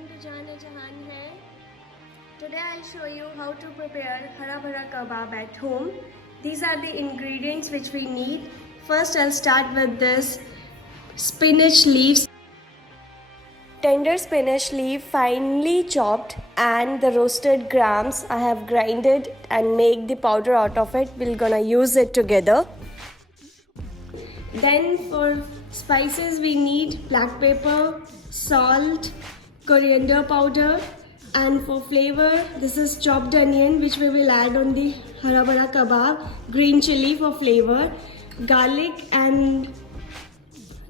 welcome to Jahan Jahan Hai. Today I'll show you how to prepare hara bhara kebab at home. These are the ingredients which we need. First I'll start with this spinach leaves. Tender spinach leaf finely chopped and the roasted grams I have grinded and make the powder out of it. We're gonna use it together. Then for spices we need black pepper, salt, coriander powder, and for flavor this is chopped onion which we will add on the hara bhara kebab, green chili for flavor, garlic and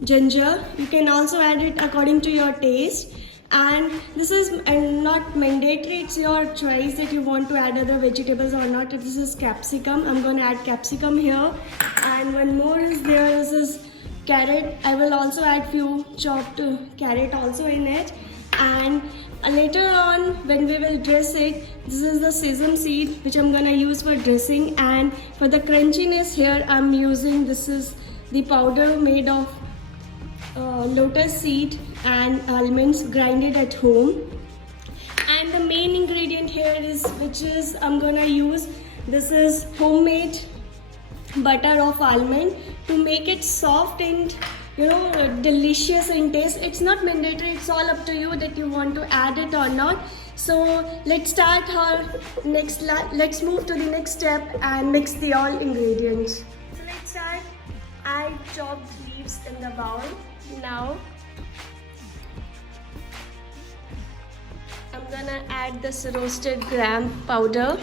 ginger. You can also add it according to your taste, and this is not mandatory, it's your choice that you want to add other vegetables or not. This is capsicum, I'm going to add capsicum here, and one more is there. This is carrot. I will also add few chopped carrot also in it, and later on when we will dress it, this is the sesame seed which I'm gonna use for dressing, and for the crunchiness here I'm using, this is the powder made of lotus seed and almonds grinded at home. And the main ingredient here is, which is I'm gonna use, this is homemade butter of almond to make it soft and delicious in taste. It's not mandatory, it's all up to you that you want to add it or not. So let's start our let's move to the next step and mix the all ingredients. So let's start. I chopped leaves in the bowl. Now I'm gonna add this roasted gram powder.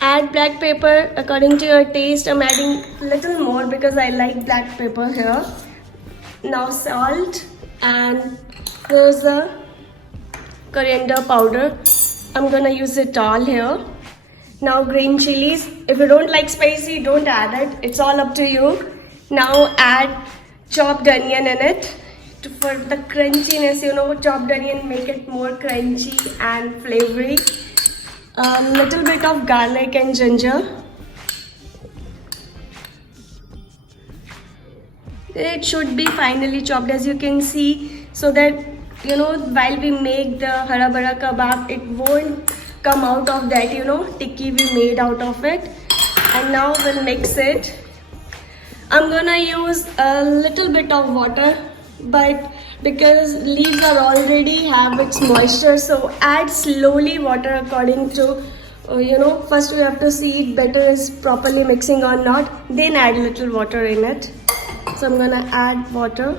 Add black pepper according to your taste. I'm adding little more because I like black pepper here. Now salt, and here's the coriander powder. I'm gonna use it all here. Now green chilies. If you don't like spicy, don't add it. It's all up to you. Now add chopped onion in it for the crunchiness. Chopped onion make it more crunchy and flavory. A little bit of garlic and ginger. It should be finely chopped, as you can see, so that while we make the hara bhara kebab, it won't come out of that tikki we made out of it. And now we'll mix it. I'm gonna use a little bit of water, but because leaves are already have its moisture, so add slowly water according to first we have to see it better is properly mixing or not, then add little water in it. So I'm gonna add water,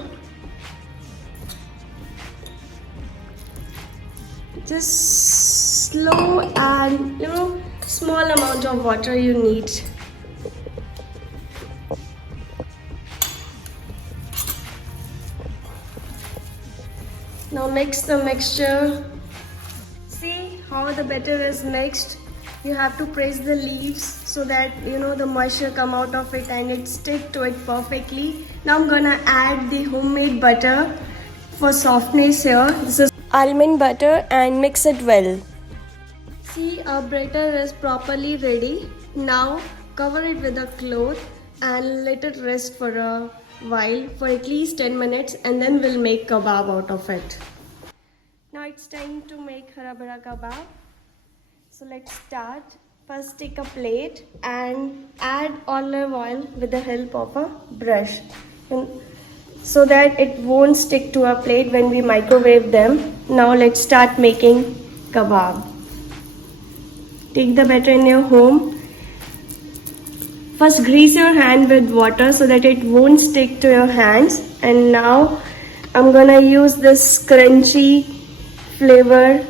just slow, and small amount of water you need. Now mix the mixture. See how the batter is mixed. You have to press the leaves so that the moisture come out of it and it stick to it perfectly. Now I'm gonna add the homemade butter for softness here. This is almond butter, and mix it well. See, our batter is properly ready. Now cover it with a cloth and let it rest for a while, for at least 10 minutes, and then we'll make kebab out of it. Now it's time to make hara bhara kebab. So let's start. First take a plate and add olive oil with the help of a brush, so that it won't stick to our plate when we microwave them. Now let's start making kebab. Take the batter in your home. First grease your hand with water so that it won't stick to your hands. And now I'm gonna use this crunchy flavor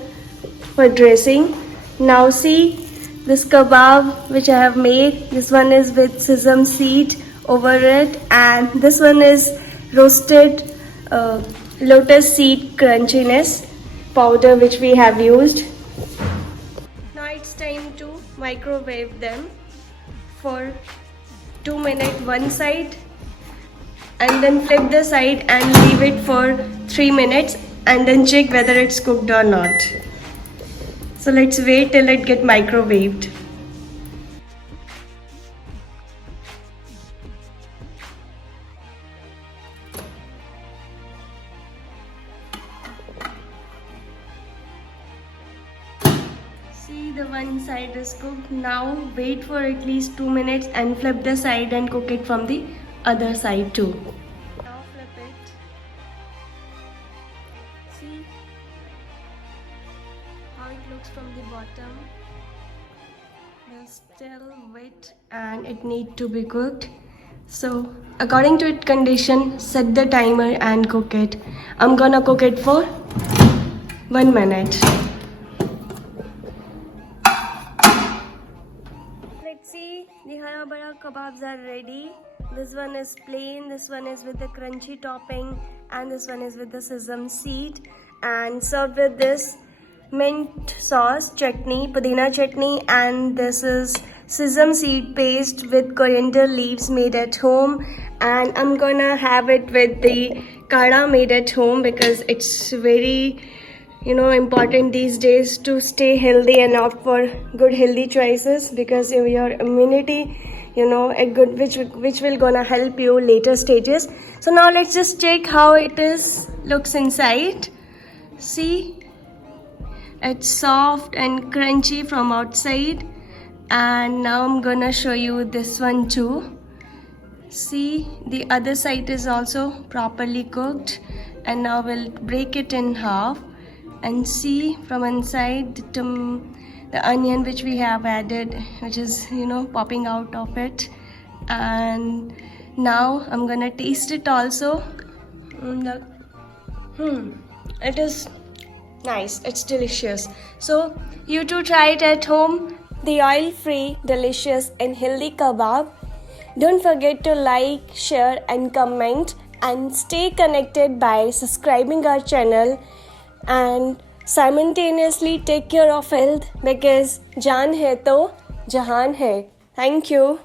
for dressing. Now see this kebab which I have made. This one is with sesame seed over it, and this one is roasted lotus seed crunchiness powder which we have used. Now it's time to microwave them for 2 minutes one side, and then flip the side and leave it for 3 minutes, and then check whether it's cooked or not. So let's wait till it get microwaved. the one side is cooked. Now wait for at least 2 minutes and flip the side and cook it from the other side too. Now flip it. See how it looks from the bottom. It's still wet and it needs to be cooked. So according to its condition, set the timer and cook it. I'm gonna cook it for 1 minute. Let's see, the hara bara kebabs are ready. This one is plain, this one is with the crunchy topping, and this one is with the sesame seed, and served with this mint sauce, chutney, pudina chutney, and this is sesame seed paste with coriander leaves made at home. And I'm gonna have it with the kada made at home because it's very important these days to stay healthy and opt for good healthy choices, because your immunity a good which will gonna help you later stages. So now let's just check how it looks inside. See, it's soft and crunchy from outside, and now I'm gonna show you this one too. See, the other side is also properly cooked, and now we'll break it in half and see from inside the onion which we have added, which is popping out of it. And now I'm gonna taste it also. It is nice, it's delicious. So you too try it at home, the oil-free, delicious and healthy kebab. Don't forget to like, share and comment, and stay connected by subscribing our channel, and simultaneously take care of health, because jaan hai to jahan hai. Thank you.